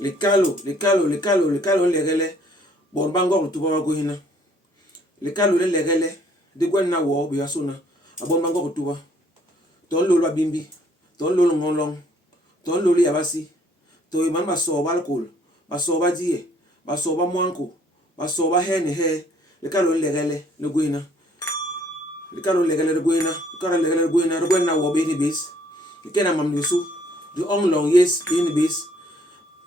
le calo legele bon bangor tu ba go hina le calo le legele de gwen na wo bi asuna abon bangor tu ba ton lo bimbi ton lo ngolong ton lo yabasi to man ba so ba alcohol ba so ba die ba so ba mwanko ba so ba he ne he le calo legele le go hina le calo legele le go hina calo legele le go hina de gwen na wo bi ni bis ke na mam yusu du on long yes bi ni bis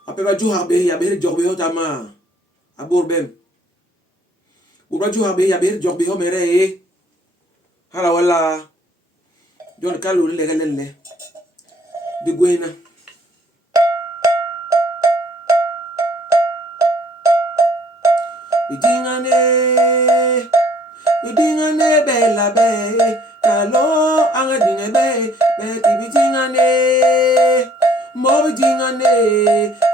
après va jouer avec ya ber jogbe hotama abor ben bura jouer avec ya ber jogbe ho mere hala wala jon kalu le galelle de goina bidingane bella be kalo anga dinga be bidingane mo bidingane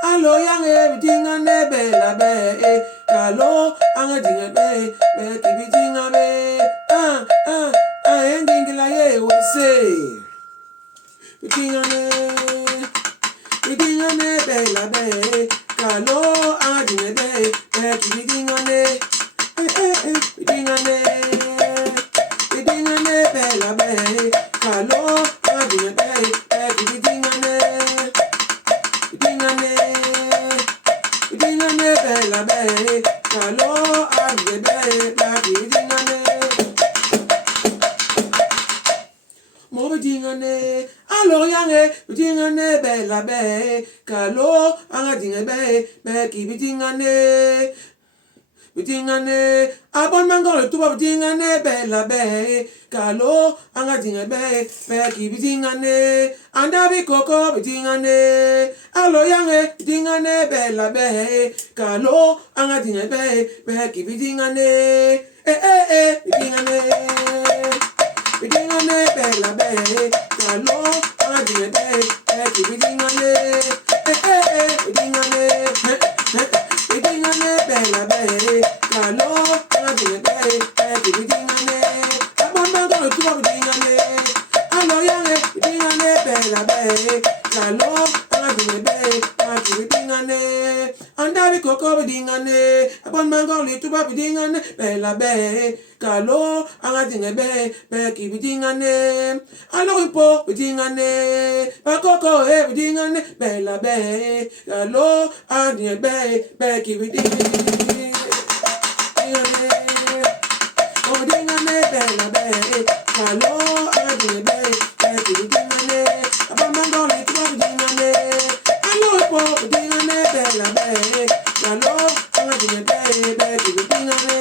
alo yange bidingane bella be kalo anga dinga be bidinga be endingla ye we say bidingane bella be kalo anga dinga be bidingane bidingane bella be kalo anga dinga be bidingane bidingane bella be kalo anga be bidingane mo bidingane alo yange bidingane bella be kalo anga dinga be bidingane abon mangolo tuba bidingane bella be kalo anga dinga be bidingane anda bi koko bidingane alo yange bidingane bella be kalo anga dinga be bidingane bidingane bella be kalo anga dinga be bidingane bidingane bella be kalo anga dinga be bidingane abon mangolo tuba bidingane alo yange bidingane bella be kalo anga dinga be bidingane anda bi koko bidingane abon mangolo tuba bidingane bella be kalo anga dinga be bidingane alo impo bidingane ba koko bidingane bella be kalo anga dinga be bidingane bidingane bella be kalo anga dinga be bidingane abon mangolo tuba bidingane alo impo bidingane bella be kalo anga dinga be bidingane